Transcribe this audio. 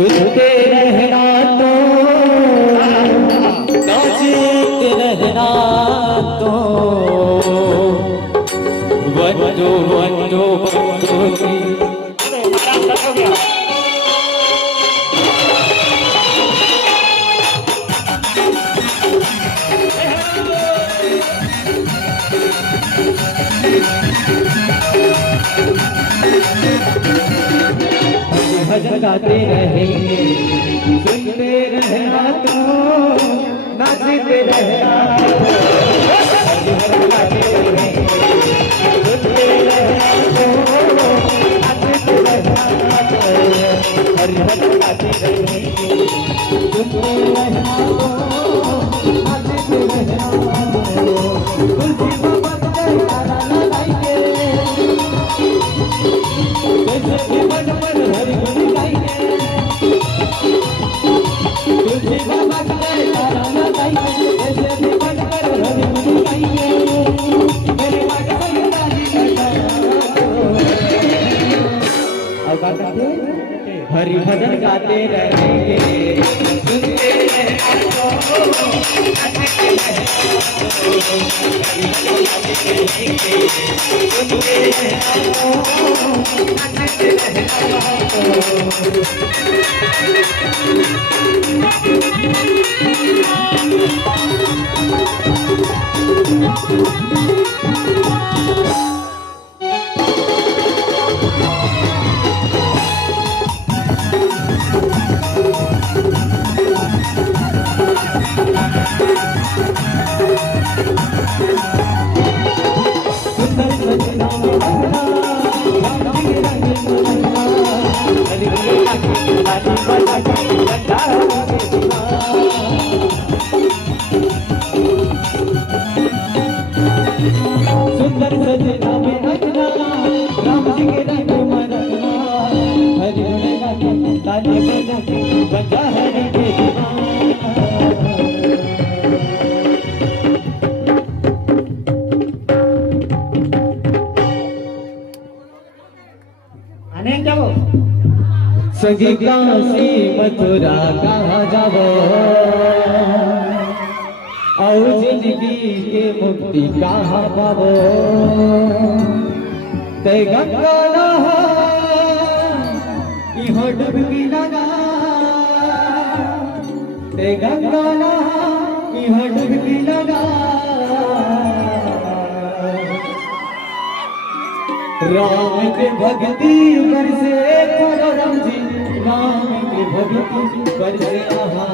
सुनते रहना तो नाचते रहना तो वंदो वंदो वंदो भजन गाते रहेंगे सुनते रहना तो नाचते रहना भजन गाते रहेंगे सुनते रहना तो नाचते रहना हरि भजन गाते रहेंगे सुनते रहना तो नाचते रहना तुलसी बाबा जय तारा लगाएंगे जैसे मन मन हरि गुण गाएंगे तुलसी बाबा जय तारा लगाएंगे जैसे मन मन हरि गुण गाएंगे मेरे माता पिता जी हरि भजन गाते रहेंगे सुनते रहना सुंदर सजना में रचना राम जी के रंग मनना हरि गुण गाते ताली बजाते बजा हरि के आने जाओ सगी काशी मथुरा कहाँ जाओ और जिंदगी के मुक्ति कहाँ पावो ते गंगा नहा इहो डुबकी लगा ते गंगा नहा इहो डुबकी लगा राम के भक्ति बरसे करो राम जी राम के भक्ति बरसे आहा